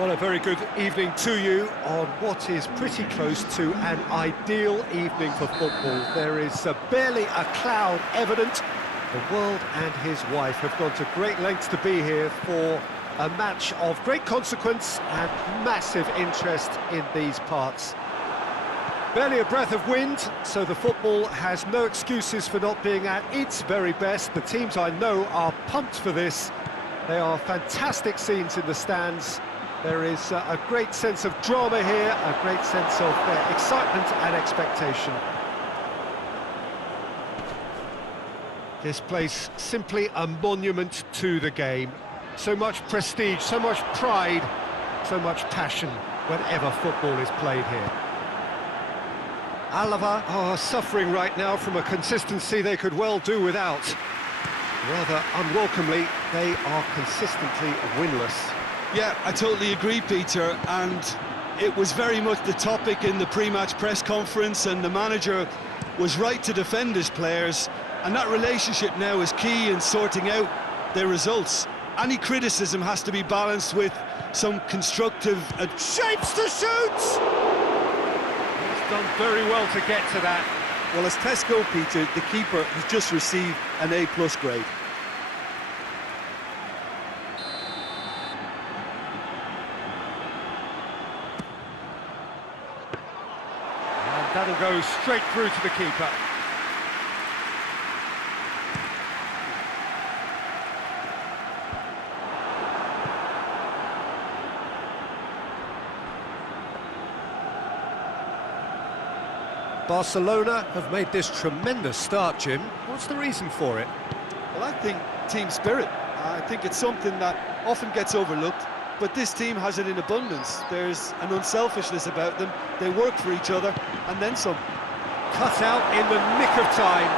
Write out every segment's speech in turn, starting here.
Well, a very good evening to you on what is pretty close to an ideal evening for football. There is barely a cloud evident. The world and his wife have gone to great lengths to be here for a match of great consequence and massive interest in these parts. Barely a breath of wind, so the football has no excuses for not being at its very best. The teams I know are pumped for this. They are fantastic scenes in the stands. There is a great sense of drama here, a great sense of excitement and expectation. This place simply a monument to the game. So much prestige, so much pride, so much passion whenever football is played here. Alava are suffering right now from a consistency they could well do without. Rather unwelcomely, they are consistently winless. Yeah, I totally agree, Peter, and it was very much the topic in the pre-match press conference, and the manager was right to defend his players, and that relationship now is key in sorting out their results. Any criticism has to be balanced with some constructive... Shapes to shoot! He's done very well to get to that. Well, as tests go, Peter, the keeper has just received an A+ grade. That'll go straight through to the keeper. Barcelona have made this tremendous start, Jim. What's the reason for it? Well, I think team spirit. I think it's something that often gets overlooked, but this team has it in abundance. There's an unselfishness about them. They work for each other, and then some. Cut out in the nick of time.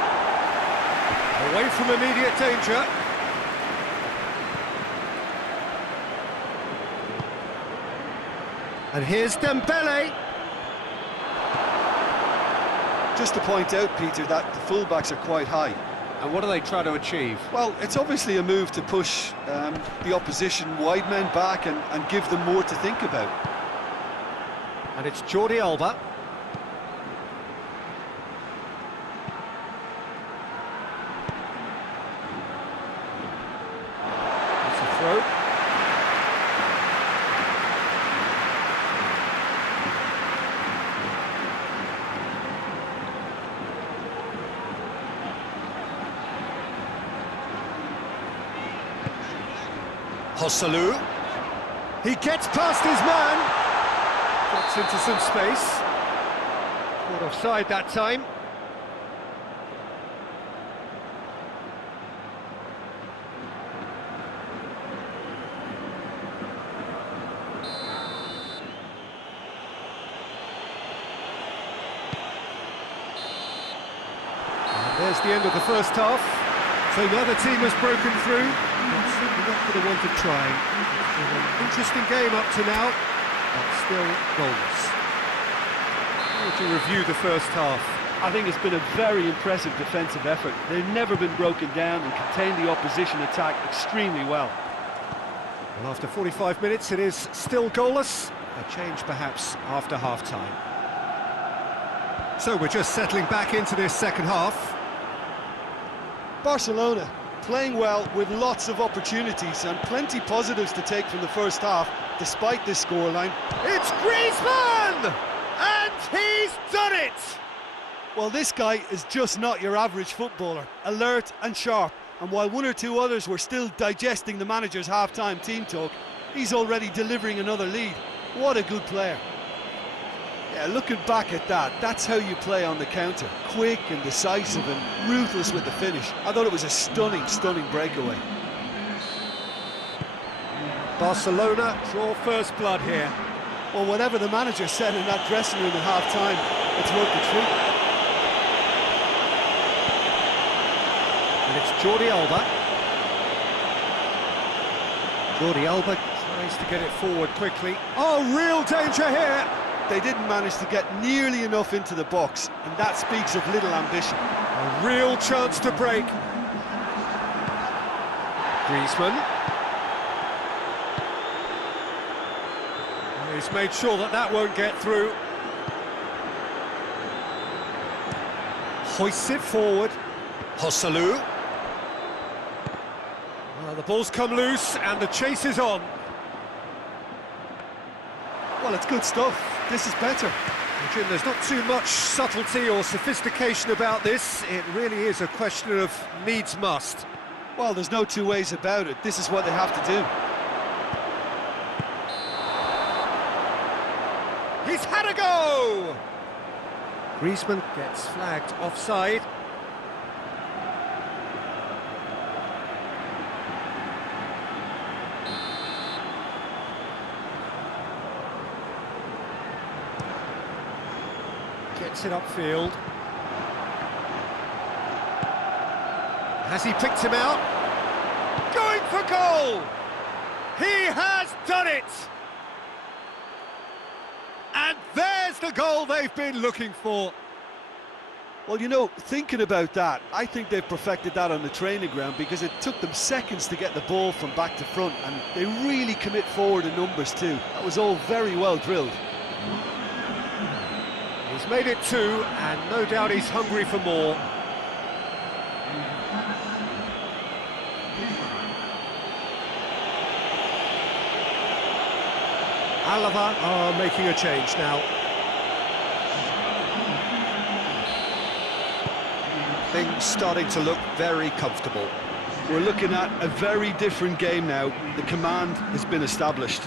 Away from immediate danger. And here's Dembele. Just to point out, Peter, that the fullbacks are quite high. And what do they try to achieve? Well, it's obviously a move to push the opposition wide men back and give them more to think about. And it's Jordi Alba. It's a throw. Joselu. He gets past his man. Gets into some space. Caught offside that time. And there's the end of the first half. So neither team has broken through. Certainly not for the want of trying. It's been an interesting game up to now, but still goalless. How would you review the first half? I think it's been a very impressive defensive effort. They've never been broken down and contained the opposition attack extremely well. Well, after 45 minutes, it is still goalless. A change, perhaps, after half-time. So we're just settling back into this second half. Barcelona playing well with lots of opportunities and plenty positives to take from the first half, despite this scoreline. It's Griezmann! And he's done it! Well, this guy is just not your average footballer, alert and sharp, and while one or two others were still digesting the manager's half-time team talk, he's already delivering another lead. What a good player. Yeah, looking back at that, that's how you play on the counter. Quick and decisive and ruthless with the finish. I thought it was a stunning, stunning breakaway. Barcelona draw first blood here. Well, whatever the manager said in that dressing room at half-time, it's worth the treat. And it's Jordi Alba. Jordi Alba tries to get it forward quickly. Oh, real danger here! They didn't manage to get nearly enough into the box, and that speaks of little ambition. A real chance to break. Griezmann. He's made sure that that won't get through. Hoists it forward. Joselu. Well, the ball's come loose and the chase is on. Well, it's good stuff. This is better. Jim, there's not too much subtlety or sophistication about this. It really is a question of needs must. Well, there's no two ways about it. This is what they have to do. He's had a go! Griezmann gets flagged offside. Gets it upfield. Has he picked him out? Going for goal! He has done it! And there's the goal they've been looking for. Well, you know, thinking about that, I think they've perfected that on the training ground because it took them seconds to get the ball from back to front, and they really commit forward in numbers too. That was all very well drilled. He's made it 2, and no doubt he's hungry for more. Alava are making a change now. Things starting to look very comfortable. We're looking at a very different game now. The command has been established.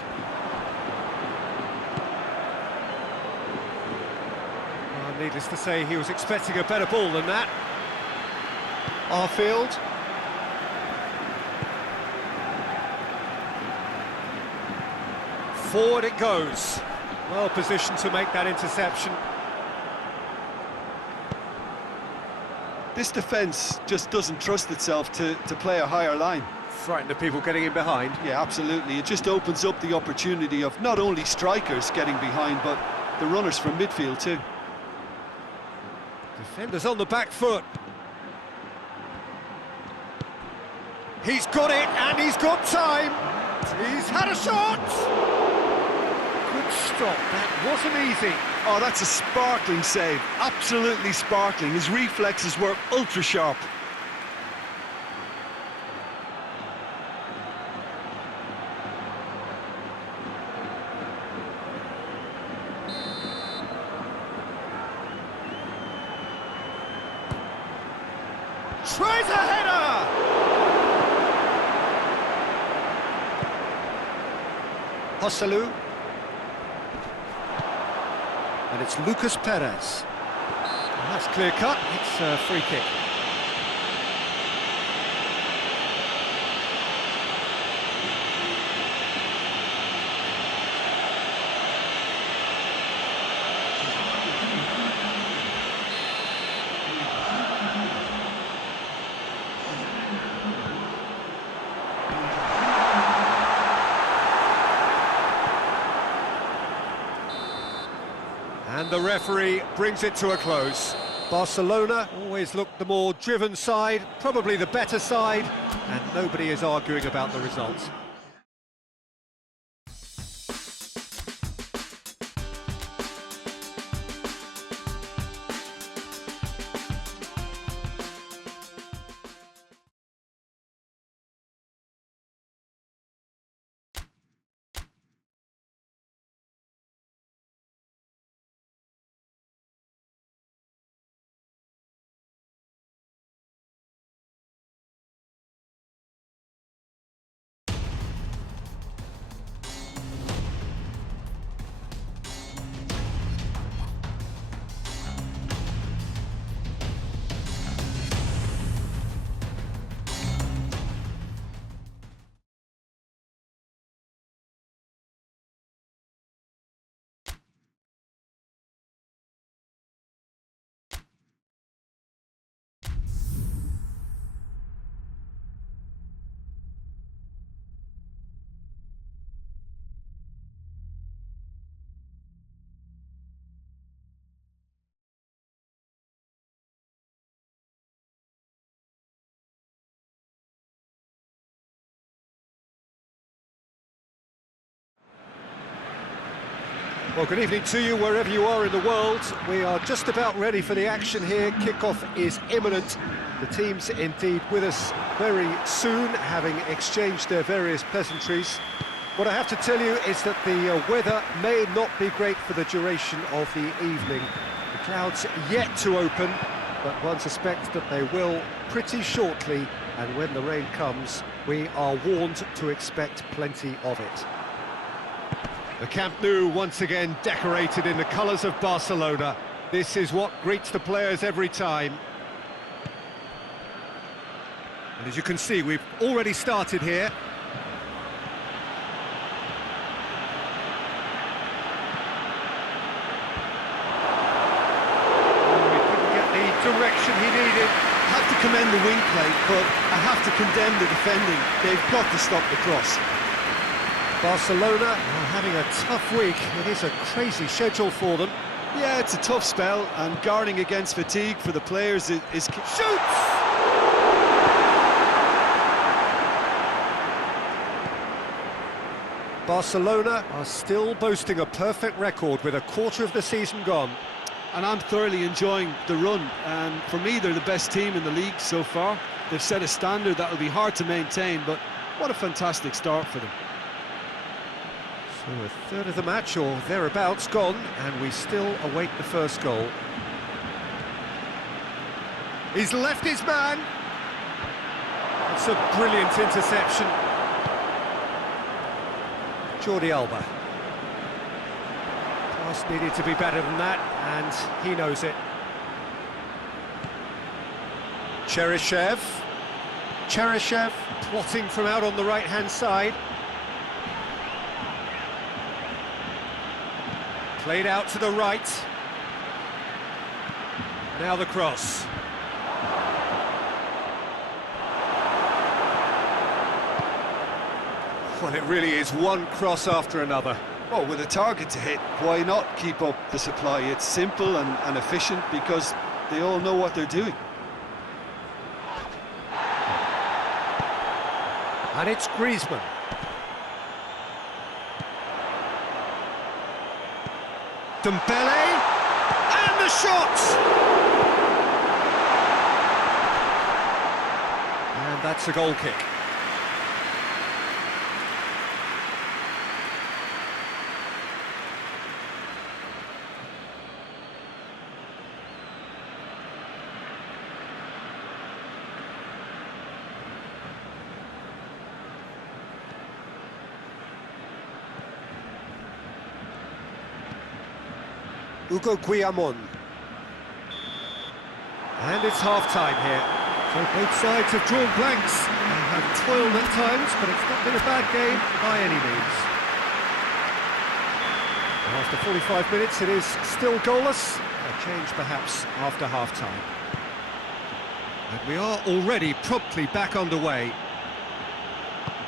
Needless to say, he was expecting a better ball than that. Arfield. Forward it goes. Well positioned to make that interception. This defence just doesn't trust itself to play a higher line. Frightened of people getting in behind. Yeah, absolutely. It just opens up the opportunity of not only strikers getting behind, but the runners from midfield too. Defenders on the back foot. He's got it, and he's got time. He's had a shot. Good stop, that wasn't easy. Oh, that's a sparkling save. Absolutely sparkling. His reflexes were ultra sharp. Tries a header! Joselu. And it's Lucas Perez. Well, that's clear cut, it's a free kick. And the referee brings it to a close. Barcelona always looked the more driven side, probably the better side, and nobody is arguing about the results. Well, good evening to you wherever you are in the world. We are just about ready for the action here. Kickoff is imminent. The team's indeed with us very soon, having exchanged their various pleasantries. What I have to tell you is that the weather may not be great for the duration of the evening. The clouds yet to open, but one suspects that they will pretty shortly, and when the rain comes, we are warned to expect plenty of it. The Camp Nou once again decorated in the colours of Barcelona. This is what greets the players every time. And as you can see, we've already started here. He couldn't get the direction he needed. I have to commend the wing play, but I have to condemn the defending. They've got to stop the cross. Barcelona are having a tough week. It is a crazy schedule for them. Yeah, it's a tough spell, and guarding against fatigue for the players is key. Shoots! Barcelona are still boasting a perfect record with a quarter of the season gone. And I'm thoroughly enjoying the run, and for me they're the best team in the league so far. They've set a standard that will be hard to maintain, but what a fantastic start for them. So a third of the match or thereabouts gone, and we still await the first goal. He's left his man. It's a brilliant interception. Jordi Alba. Pass needed to be better than that, and he knows it. Cheryshev plotting from out on the right-hand side. Played out to the right. Now the cross. Well, it really is one cross after another. Well, with a target to hit, why not keep up the supply? It's simple and efficient because they all know what they're doing. And it's Griezmann. Dembele, and the shot! And that's a goal kick. Hugo Guillamon. And it's half-time here. So both sides have drawn blanks and have toiled at times, but it's not been a bad game by any means. And after 45 minutes, it is still goalless. A change perhaps after half-time. And we are already promptly back underway.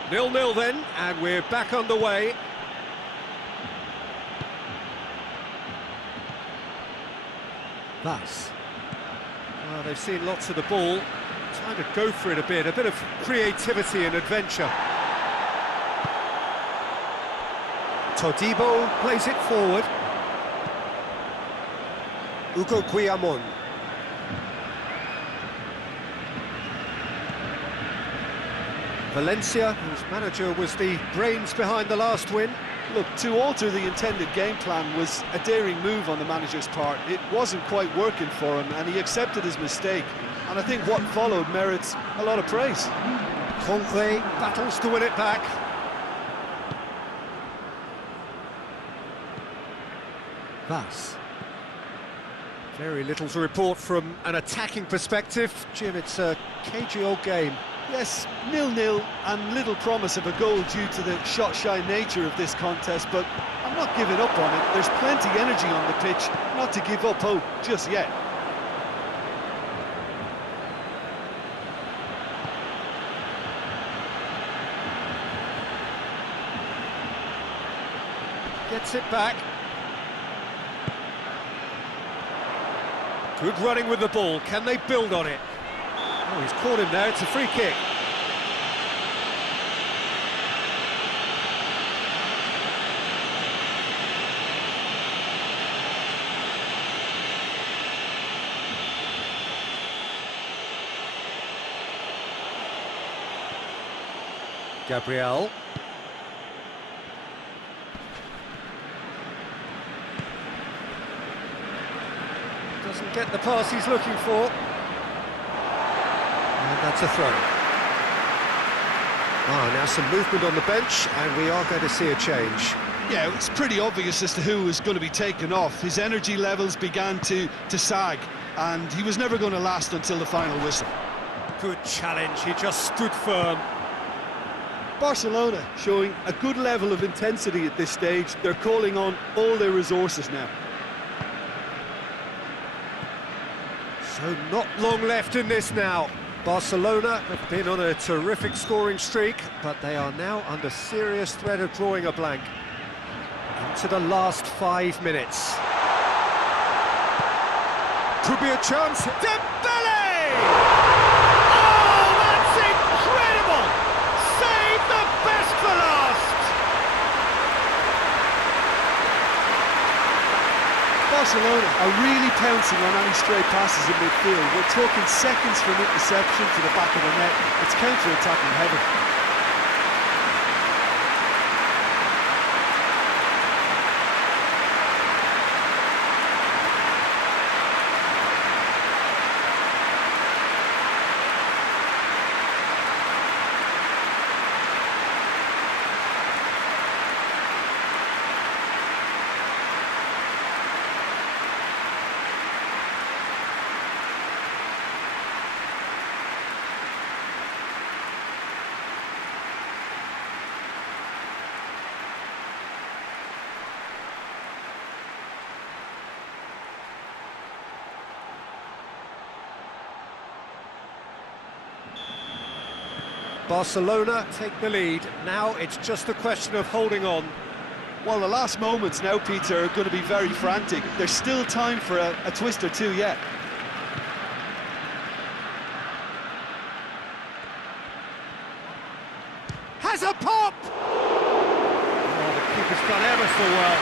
0-0 then, and we're back underway. Thus, well, they've seen lots of the ball, time to go for it a bit of creativity and adventure. Todibo plays it forward. Hugo Guillamon. Valencia, whose manager was the brains behind the last win. Look, to alter the intended game plan was a daring move on the manager's part. It wasn't quite working for him, and he accepted his mistake. And I think what followed merits a lot of praise. Conte battles to win it back. Thus, very little to report from an attacking perspective. Jim, it's a cagey old game. Yes, 0-0 and little promise of a goal due to the shot-shy nature of this contest, but I'm not giving up on it. There's plenty energy on the pitch, not to give up hope just yet. Gets it back. Good running with the ball. Can they build on it? Oh, he's caught him there. It's a free kick. Gabriel. Doesn't get the pass he's looking for. And that's a throw. Now some movement on the bench, and we are going to see a change. Yeah, it's pretty obvious as to who was going to be taken off. His energy levels began to sag, and he was never going to last until the final whistle. Good challenge, he just stood firm. Barcelona showing a good level of intensity at this stage. They're calling on all their resources now. So not long left in this now. Barcelona have been on a terrific scoring streak, but they are now under serious threat of drawing a blank. Into the last 5 minutes. Could be a chance. Dembele! Oh, that's incredible! Save the best for last! Barcelona are really pouncing on any stray passes in midfield. We're talking seconds from interception to the back of the net. It's counter-attacking heaven. Barcelona take the lead. Now it's just a question of holding on. Well, the last moments now, Peter, are going to be very frantic. There's still time for a twist or two yet. Has a pop! Oh, the keeper's done ever so well.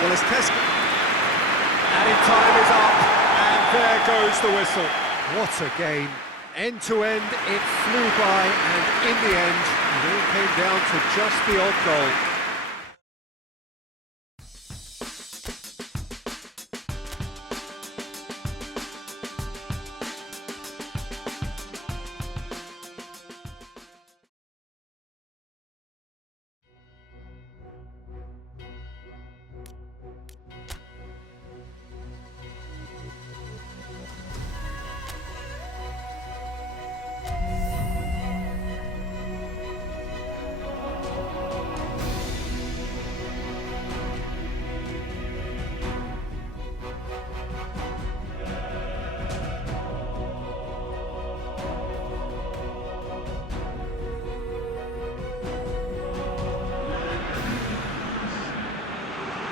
Well, it's tested. Added time is up, and there goes the whistle. What a game. End to end, it flew by, and in the end, it all came down to just the odd goal.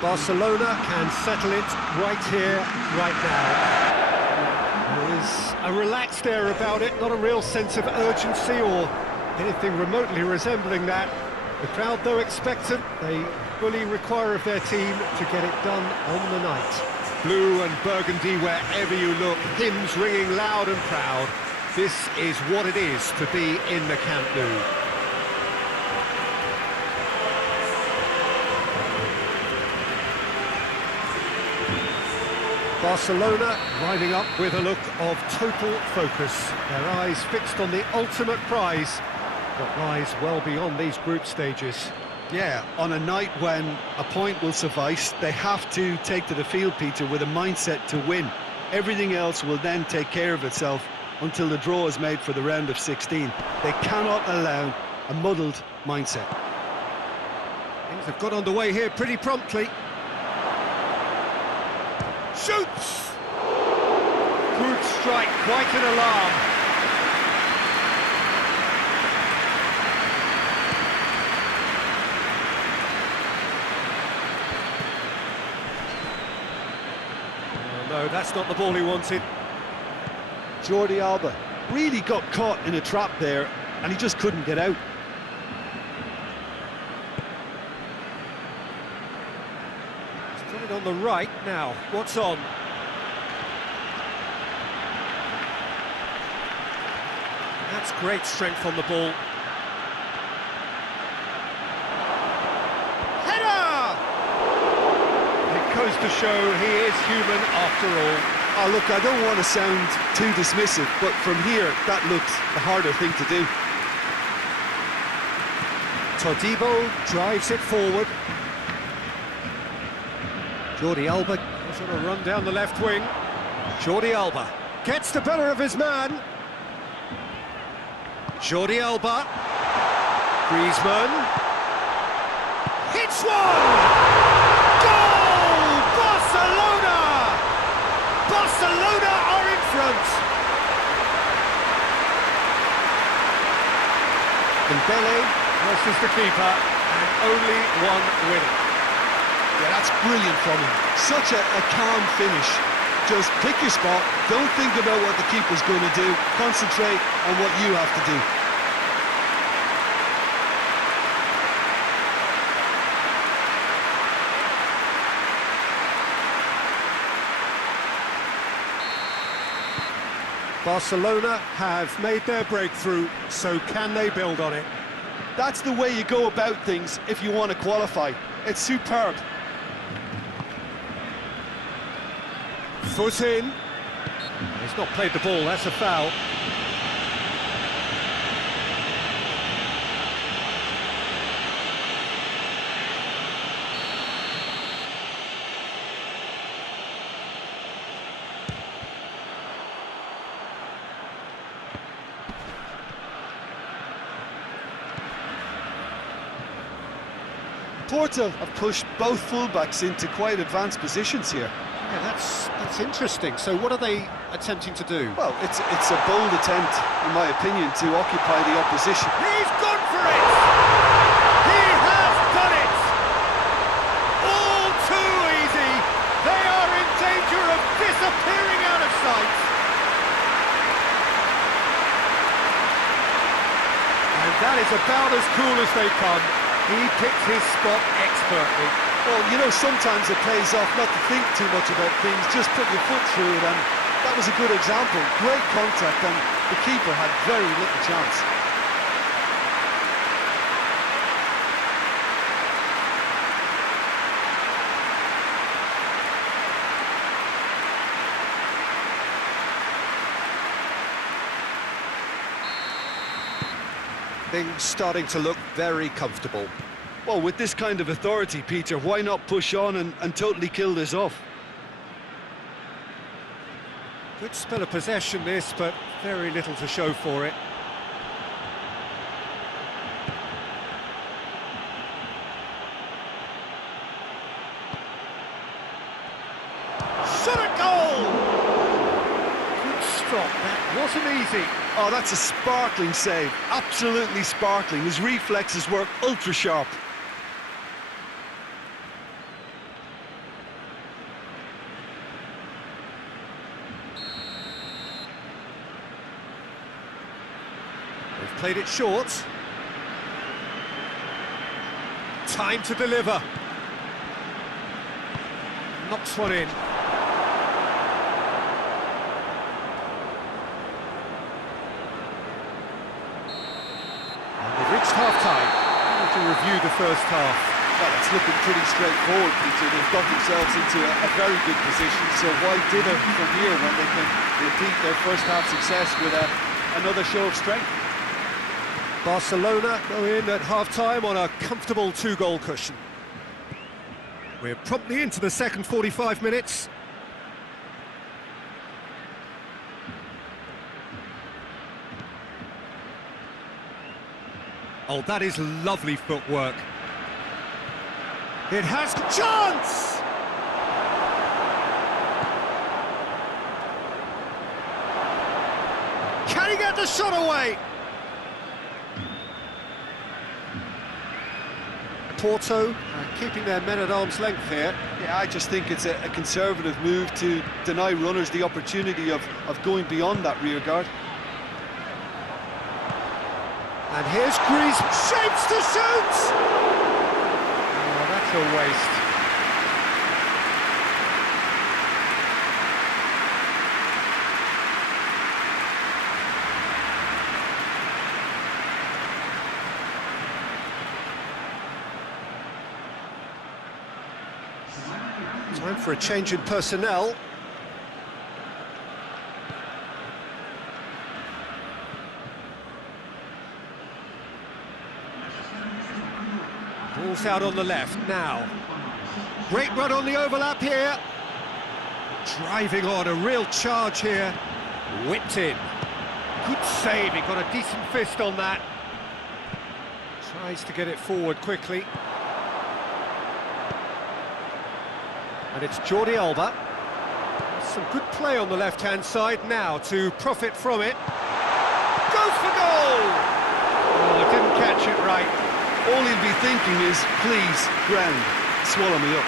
Barcelona can settle it right here, right now. There is a relaxed air about it, not a real sense of urgency or anything remotely resembling that. The crowd, though expectant, they fully require of their team to get it done on the night. Blue and burgundy wherever you look, hymns ringing loud and proud. This is what it is to be in the Camp Nou. Barcelona riding up with a look of total focus, their eyes fixed on the ultimate prize that lies well beyond these group stages. Yeah, on a night when a point will suffice, they have to take to the field, Peter, with a mindset to win. Everything else will then take care of itself until the draw is made for the round of 16. They cannot allow a muddled mindset. Things have got underway here pretty promptly. Shoots! Good strike, quite an alarm. Oh, no, that's not the ball he wanted. Jordi Alba really got caught in a trap there, and he just couldn't get out. He's got it on the right now. What's on? That's great strength on the ball. to show he is human after all. Oh, look, I don't want to sound too dismissive, but from here, that looks a harder thing to do. Todibo drives it forward. Jordi Alba is on a run down the left wing. Jordi Alba gets the better of his man. Jordi Alba. Griezmann. Hits one! Goal! Barcelona! Barcelona are in front. Dembele versus the keeper, and only one winner. Yeah, that's brilliant from him. Such a calm finish. Just pick your spot, don't think about what the keeper's going to do, concentrate on what you have to do. Barcelona have made their breakthrough, so can they build on it? That's the way you go about things if you want to qualify. It's superb. Foot in. He's not played the ball, that's a foul. Porto have pushed both fullbacks into quite advanced positions here. Yeah, that's interesting. So what are they attempting to do? Well, it's a bold attempt, in my opinion, to occupy the opposition. He's gone for it! He has done it! All too easy! They are in danger of disappearing out of sight! And that is about as cool as they come. He picked his spot expertly. Well, you know, sometimes it pays off not to think too much about things, just put your foot through it, and that was a good example. Great contact, and the keeper had very little chance. Things starting to look very comfortable. Well, with this kind of authority, Peter, why not push on and totally kill this off? Good spell of possession this, but very little to show for it. Shot a goal! Good stop, that wasn't easy. Oh, that's a sparkling save, absolutely sparkling. His reflexes were ultra sharp. They've played it short. Time to deliver. Knocks one in. And they've reached half-time. To review the first half. Well, it's looking pretty straightforward, Peter. They've got themselves into a very good position, so why dither from here when they can repeat their first half success with another show of strength? Barcelona go in at half-time on a comfortable two-goal cushion. We're promptly into the second 45 minutes. Oh, that is lovely footwork. It has chance! Can he get the shot away? Porto keeping their men at arm's length here. Yeah, I just think it's a conservative move to deny runners the opportunity of going beyond that rear guard. And here's Griezmann, shapes to shoot! Oh, that's a waste. Time for a change in personnel. Ball's out on the left now. Great run on the overlap here. Driving on, a real charge here. Whipped in. Good save, he got a decent fist on that. Tries to get it forward quickly. And it's Jordi Alba. Some good play on the left-hand side now to profit from it. Goes for goal! Oh, didn't catch it right. All he'll be thinking is, please, ground, swallow me up.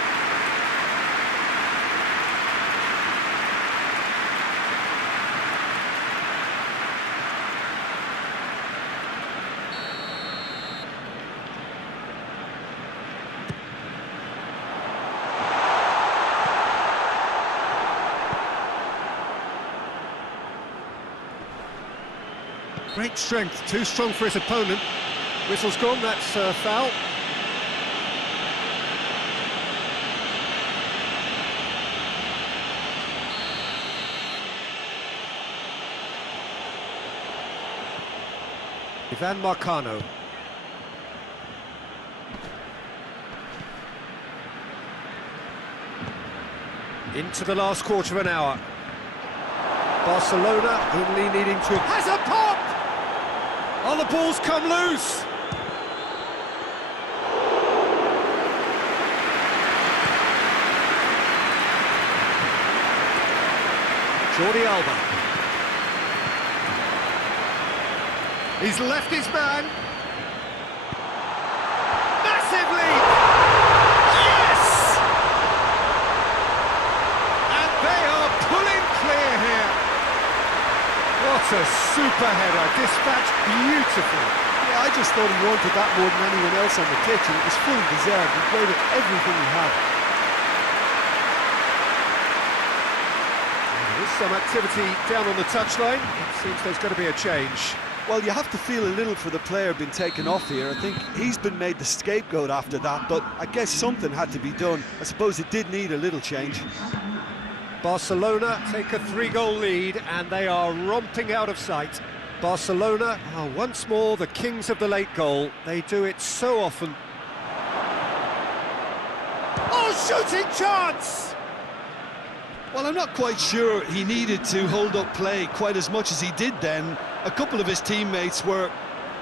Great strength, too strong for his opponent. Whistle's gone, that's foul. Ivan Marcano. Into the last quarter of an hour. Barcelona only needing to... Has a pop! Oh, the ball's come loose! Jordi Alba. He's left his man. Massive lead! Yes! And they are pulling clear here. What a super header, dispatched beautifully. Yeah, I just thought he wanted that more than anyone else on the pitch, and it was fully deserved. He played with everything he had. There's some activity down on the touchline. It seems there's going to be a change. Well, you have to feel a little for the player being taken off here. I think he's been made the scapegoat after that, but I guess something had to be done. I suppose it did need a little change. Barcelona take a 3-goal lead and they are romping out of sight. Barcelona are once more the kings of the late goal. They do it so often. Oh, shooting chance! Well, I'm not quite sure he needed to hold up play quite as much as he did then. A couple of his teammates were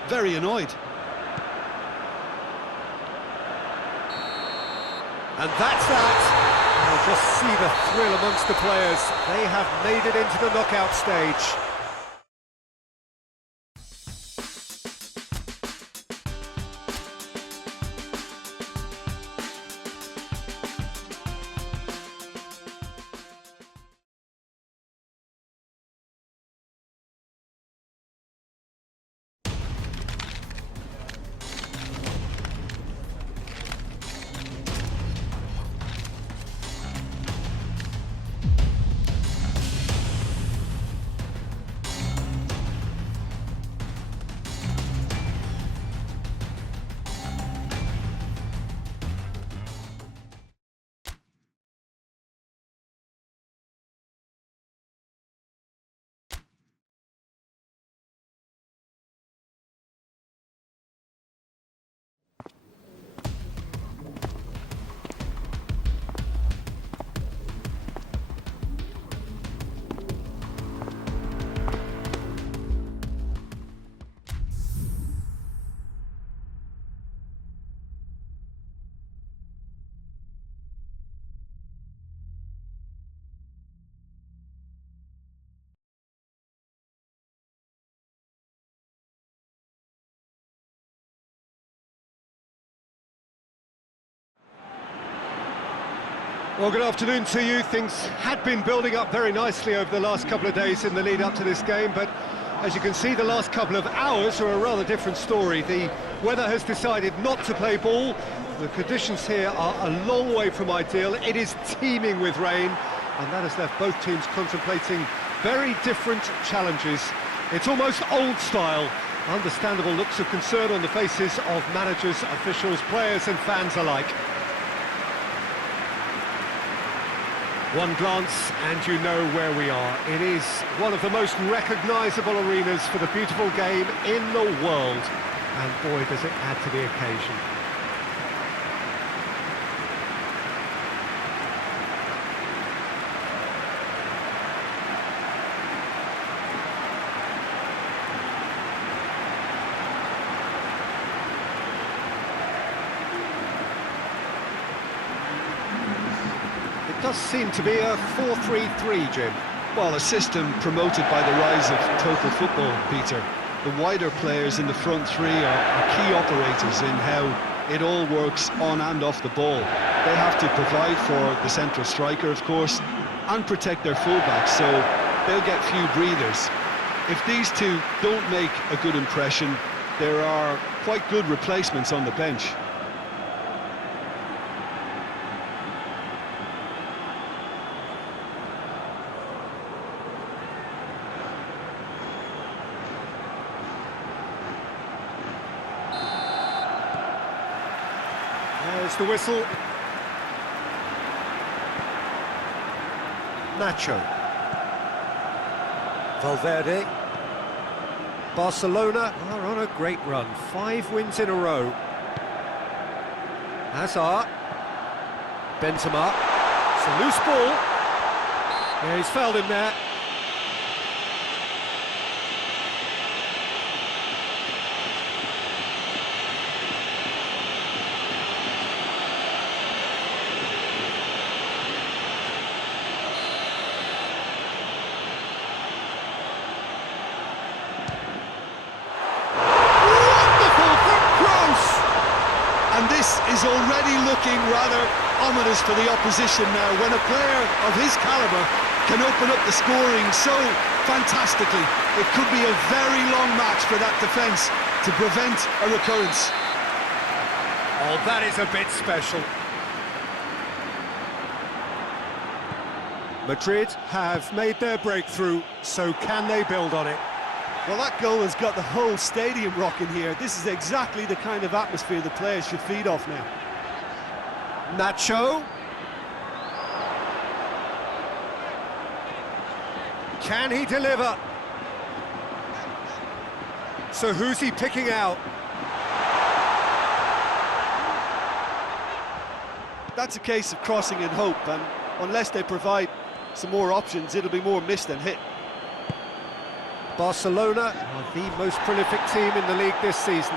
very annoyed. And that's that. You'll just see the thrill amongst the players. They have made it into the knockout stage. Well, good afternoon to you. Things had been building up very nicely over the last couple of days in the lead up to this game, but as you can see, the last couple of hours are a rather different story. The weather has decided not to play ball. The conditions here are a long way from ideal. It is teeming with rain, and that has left both teams contemplating very different challenges. It's almost old style. Understandable looks of concern on the faces of managers, officials, players and fans alike. One glance and you know where we are. It is one of the most recognisable arenas for the beautiful game in the world. And boy, does it add to the occasion. It does seem to be a 4-3-3, Jim. Well, a system promoted by the rise of total football, Peter. The wider players in the front three are key operators in how it all works on and off the ball. They have to provide for the central striker, of course, and protect their fullbacks, so they'll get few breathers. If these two don't make a good impression, there are quite good replacements on the bench. There's the whistle. Nacho. Valverde. Barcelona are on a great run. 5 wins in a row. Hazard. Benzema. It's a loose ball. Yeah, he's fouled him there. And this is already looking rather ominous for the opposition now, when a player of his calibre can open up the scoring so fantastically. It could be a very long match for that defence to prevent a recurrence. Oh, that is a bit special. Madrid have made their breakthrough, so can they build on it? Well, that goal has got the whole stadium rocking here. This is exactly the kind of atmosphere the players should feed off now. Nacho. Can he deliver? So who's he picking out? That's a case of crossing in hope, and unless they provide some more options, it'll be more miss than hit. Barcelona are the most prolific team in the league this season.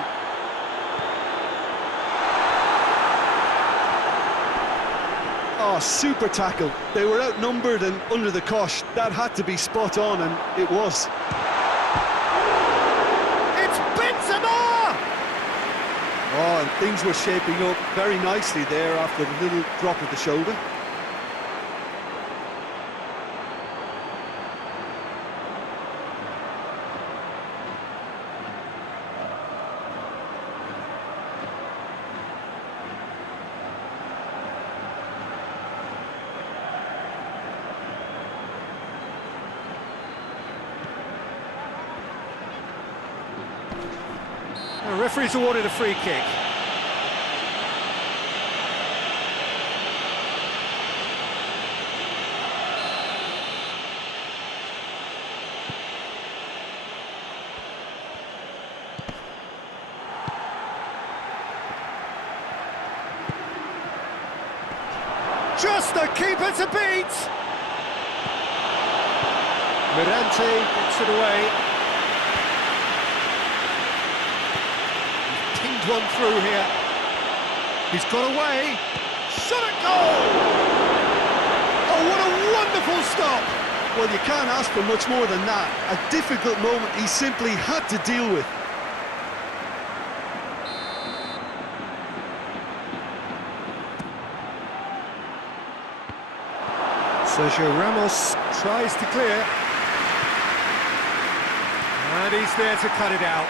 Oh, super tackle. They were outnumbered and under the cosh. That had to be spot on, and it was. It's Benzema! Oh, and things were shaping up very nicely there after the little drop of the shoulder. The referee's awarded a free kick. Just the keeper to beat! Mirante gets it away. One through here. He's got away. Shot at goal! Oh, what a wonderful stop! Well, you can't ask for much more than that. A difficult moment he simply had to deal with. Sergio Ramos tries to clear. And he's there to cut it out.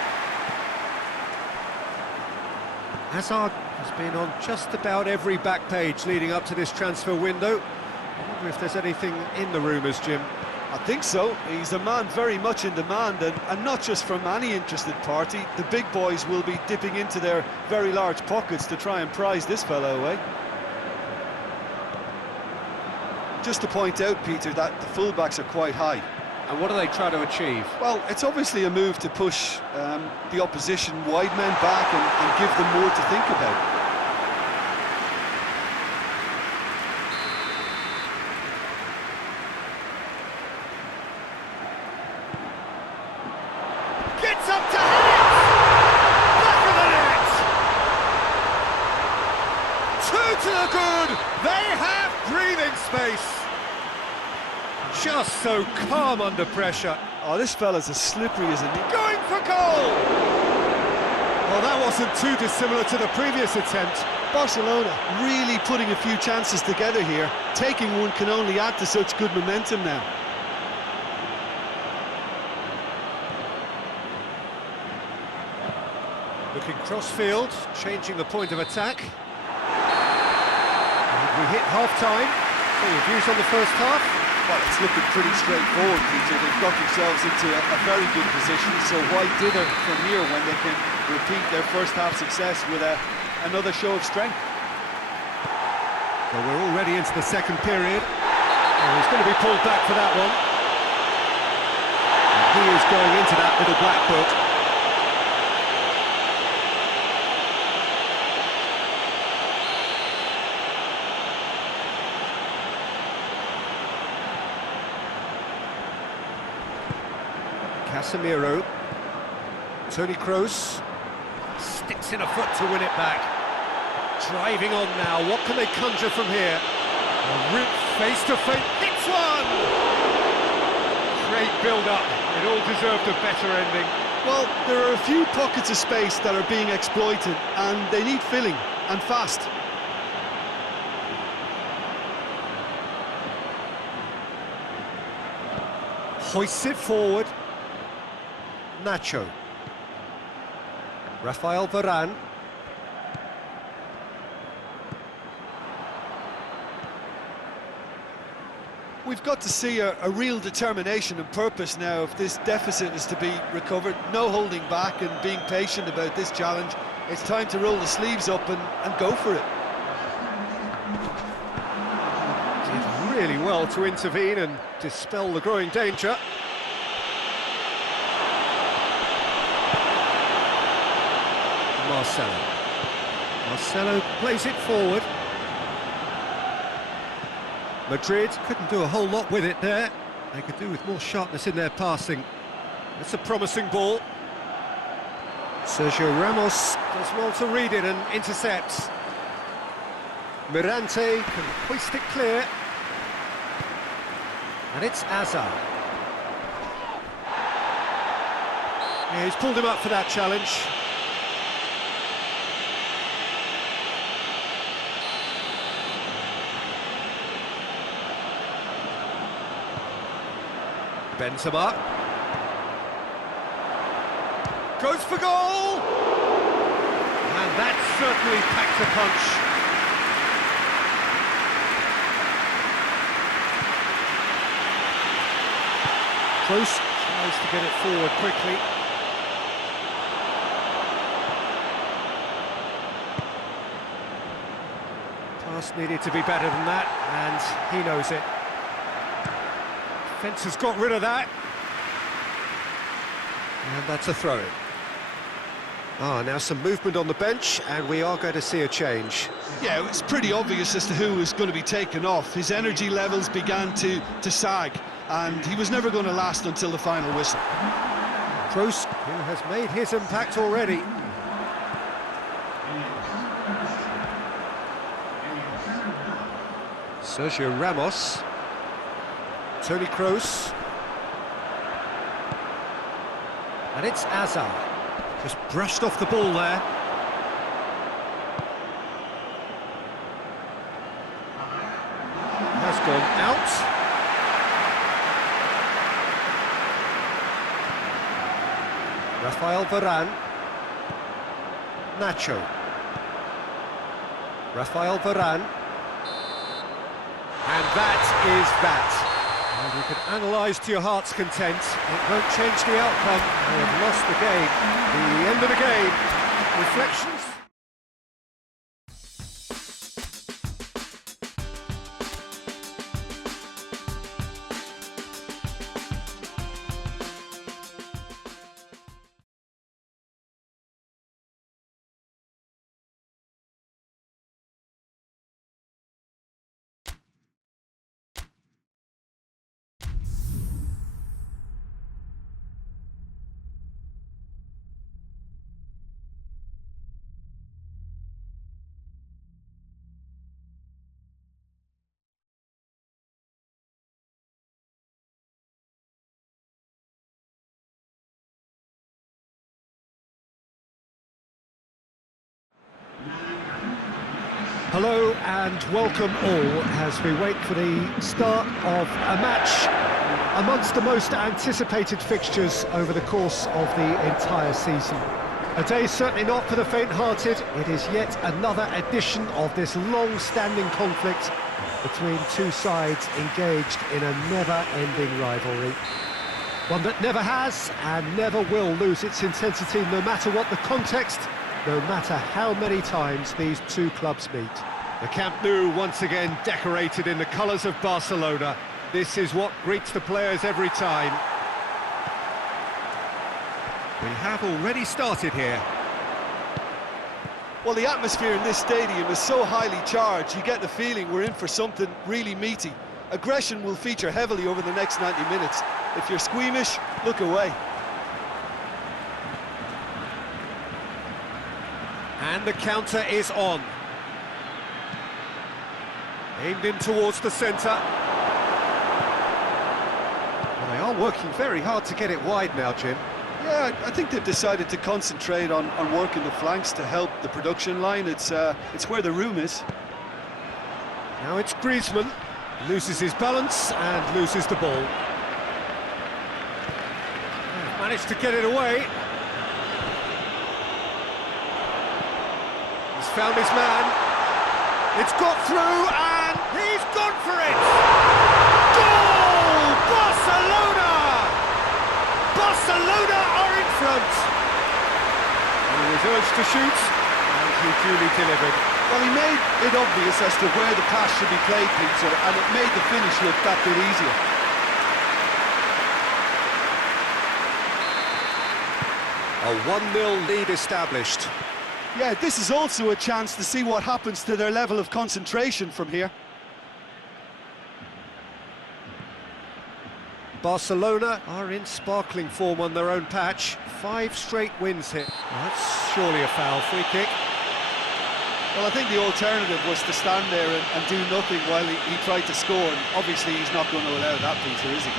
Hazard has been on just about every back page leading up to this transfer window. I wonder if there's anything in the rumours, Jim. I think so. He's a man very much in demand, and not just from any interested party. The big boys will be dipping into their very large pockets to try and prize this fellow away. just to point out, Peter, that the fullbacks are quite high. And what are they trying to achieve? Well, it's obviously a move to push the opposition wide men back and give them more to think about. Gets up to head it! Back of the net! Two to the good! They have breathing space! Just so calm under pressure. Oh, this fella's as slippery as a needle. Going for goal! Well, that wasn't too dissimilar to the previous attempt. Barcelona really putting a few chances together here. Taking one can only add to such good momentum now. Looking cross-field, changing the point of attack. And we hit half-time. So your views on the first half? Well, it's looking pretty straightforward, Peter. They've got themselves into a very good position, so why dither from here when they can repeat their first half success with another show of strength? Well, we're already into the second period. Oh, he's going to be pulled back for that one. And he is going into that little black book. Casemiro, Toni Kroos, sticks in a foot to win it back. Driving on now, what can they conjure from here? A rip face to face, hits one! Great build-up, it all deserved a better ending. Well, there are a few pockets of space that are being exploited, and they need filling, and fast. Hoists it forward. Nacho. Rafael Varane. We've got to see a real determination and purpose now if this deficit is to be recovered. No holding back and being patient about this challenge. It's time to roll the sleeves up and go for it. Did really well to intervene and dispel the growing danger. Marcelo plays it forward. Madrid couldn't do a whole lot with it there. They could do with more sharpness in their passing. It's a promising ball. Sergio Ramos does well to read it and intercepts. Mirante can hoist it clear. And it's Hazard. Yeah, he's pulled him up for that challenge. Benzema goes for goal, and that certainly packed a punch. Kroos tries to get it forward quickly. Pass needed to be better than that, and he knows it. Defence has got rid of that. And that's a throw-in. Now some movement on the bench, and we are going to see a change. Yeah, it's pretty obvious as to who was going to be taken off. His energy levels began to sag, and he was never going to last until the final whistle. Kroos, who has made his impact already. Sergio Ramos. Toni Kroos. And it's Hazard. Just brushed off the ball there. Has gone out. Rafael Varane. Nacho. Rafael Varane. And that is that. And you can analyse to your heart's content. It won't change the outcome. They have lost the game. The end of the game. Reflections? Hello and welcome all as we wait for the start of a match amongst the most anticipated fixtures over the course of the entire season. A day certainly not for the faint-hearted. It is yet another edition of this long-standing conflict between two sides engaged in a never-ending rivalry. One that never has and never will lose its intensity, no matter what the context, no matter how many times these two clubs meet. The Camp Nou once again decorated in the colours of Barcelona. This is what greets the players every time. We have already started here. Well, the atmosphere in this stadium is so highly charged, you get the feeling we're in for something really meaty. Aggression will feature heavily over the next 90 minutes. If you're squeamish, look away. And the counter is on. Aimed in towards the centre. Well, they are working very hard to get it wide now, Jim. Yeah, I think they've decided to concentrate on working the flanks to help the production line. It's where the room is. Now it's Griezmann. Loses his balance and loses the ball. Managed to get it away. He's found his man. It's got through and he's gone for it! Goal! Barcelona! Barcelona are in front! And he was urged to shoot and he duly delivered. Well, he made it obvious as to where the pass should be played, Peter, and it made the finish look that bit easier. A 1-0 lead established. Yeah, this is also a chance to see what happens to their level of concentration from here. Barcelona are in sparkling form on their own patch. 5 straight wins here. Well, that's surely a foul. Free kick. Well, I think the alternative was to stand there and do nothing while he tried to score, and obviously he's not going to allow that, Peter, is he?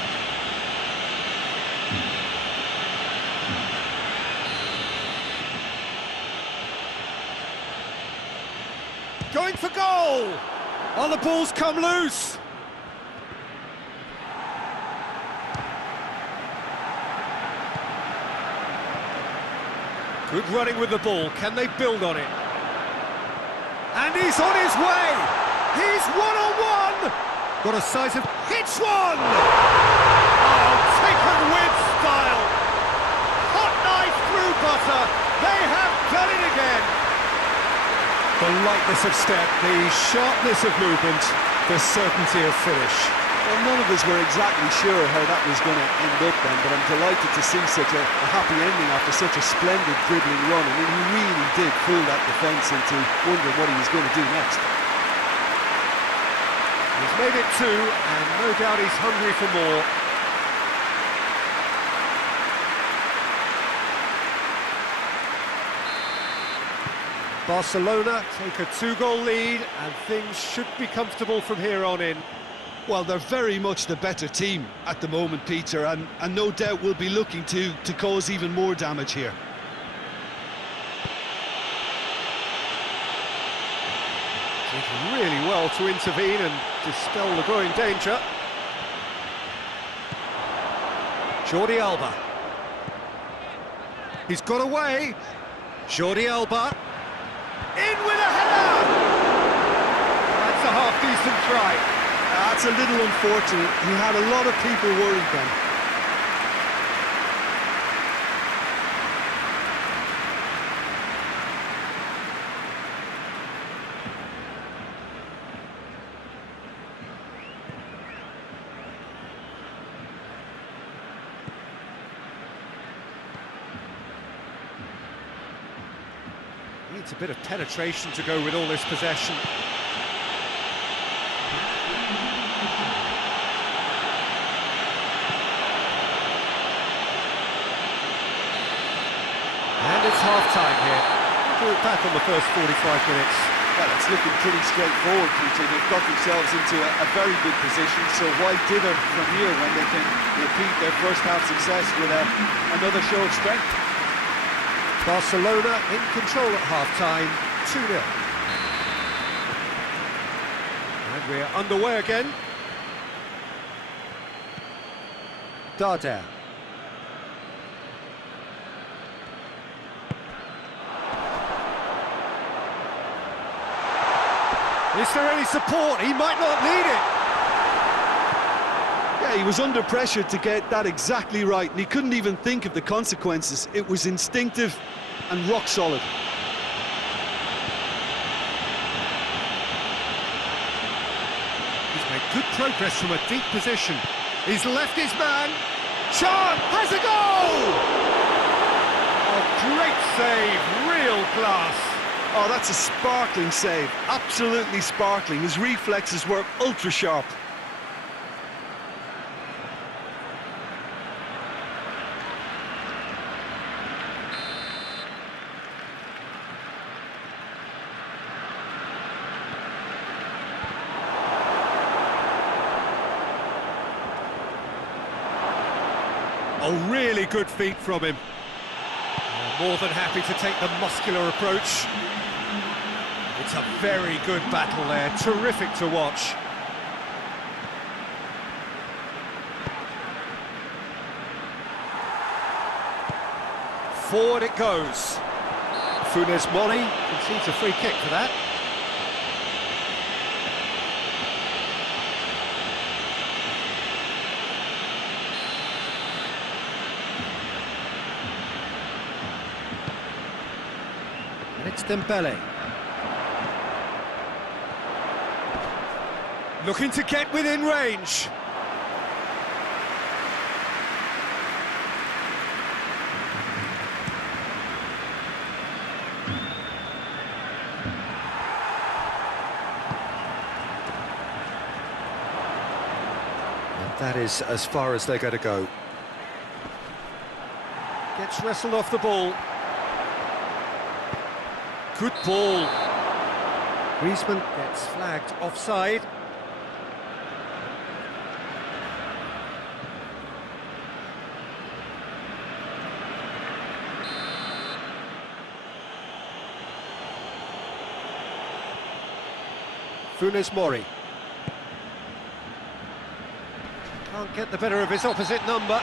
Going for goal! Oh, the ball's come loose! Good running with the ball. Can they build on it? And he's on his way! He's one-on-one! Got a size of... Hits one! Oh, taken with style! Hot knife through butter! They have done it again! The lightness of step, the sharpness of movement, the certainty of finish. Well, none of us were exactly sure how that was going to end up then, but I'm delighted to see such a happy ending after such a splendid dribbling run. I mean, he really did fool that defence into wondering what he was going to do next. He's made it 2, and no doubt he's hungry for more. Barcelona take a 2-goal lead, and things should be comfortable from here on in. Well, they're very much the better team at the moment, Peter, and no doubt will be looking to cause even more damage here. Did really well to intervene and dispel the growing danger. Jordi Alba. He's got away. Jordi Alba. In with a header! That's a half-decent try. That's a little unfortunate. He had a lot of people worried then. Needs a bit of penetration to go with all this possession. And it's half-time here. We'll look back on the first 45 minutes. Well, it's looking pretty straightforward, Peter. They've got themselves into a very good position, so why dither from here when they can repeat their first-half success with another show of strength? Barcelona in control at half-time, 2-0. And we're underway again. Dardau. Is there any support? He might not need it. Yeah, he was under pressure to get that exactly right, and he couldn't even think of the consequences. It was instinctive and rock solid. He's made good progress from a deep position. He's left his man. Chance has a goal! Oh, great save, real class. Oh, that's a sparkling save, absolutely sparkling. His reflexes were ultra sharp. Oh, really good feet from him. More than happy to take the muscular approach. It's a very good battle there, terrific to watch. Forward it goes. Funes Mori concedes a free kick for that. And it's Dembele. Looking to get within range. And that is as far as they're going to go. Gets wrestled off the ball. Good ball. Griezmann gets flagged offside. Funes Mori. Can't get the better of his opposite number.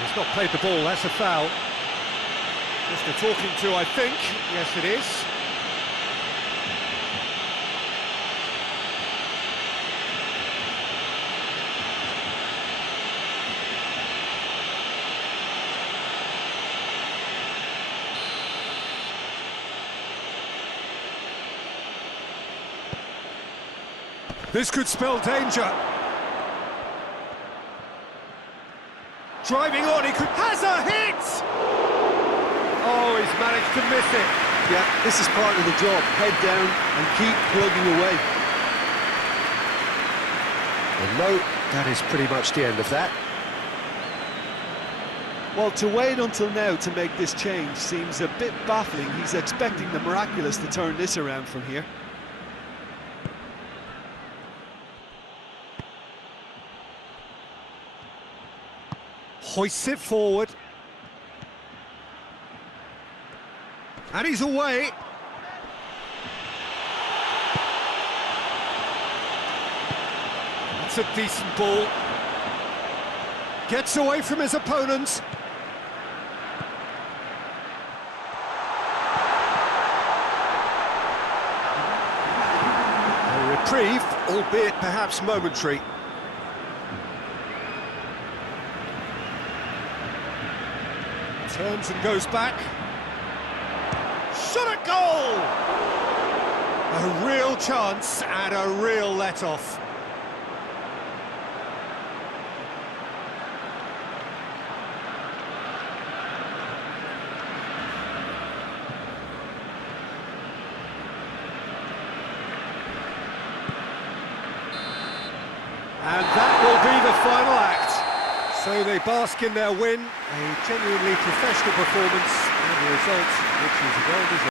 He's not played the ball, that's a foul. Just a talking to, I think. Yes, it is. This could spell danger. Driving on, he could... has a hit! Oh, he's managed to miss it. Yeah, this is part of the job. Head down and keep plugging away. And no, that is pretty much the end of that. Well, to wait until now to make this change seems a bit baffling. He's expecting the miraculous to turn this around from here. Hoists it forward. And he's away. That's a decent ball. Gets away from his opponents. A reprieve, albeit perhaps momentary. Turns and goes back. Shot at goal! A real chance and a real let-off. And that will be the final act. So they bask in their win, a genuinely professional performance, and a result which is well deserved.